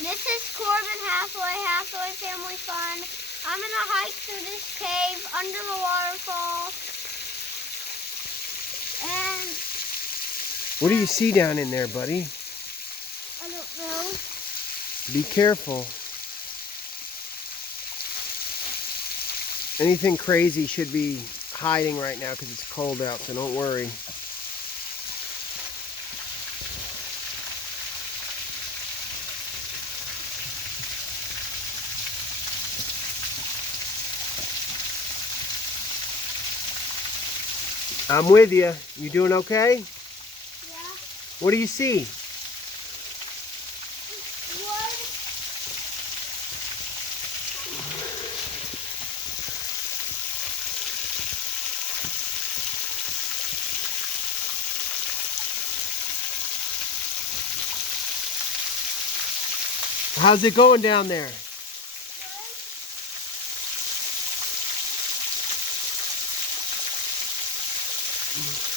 This is Corbin Halfway Family Fun. I'm gonna hike through this cave under the waterfall. And What do you see down in there, buddy? I don't know. Be careful. Anything crazy should be hiding right now because it's cold out, so don't worry. I'm with you. You doing okay? Yeah. What do you see? Wood. How's it going down there? Wood.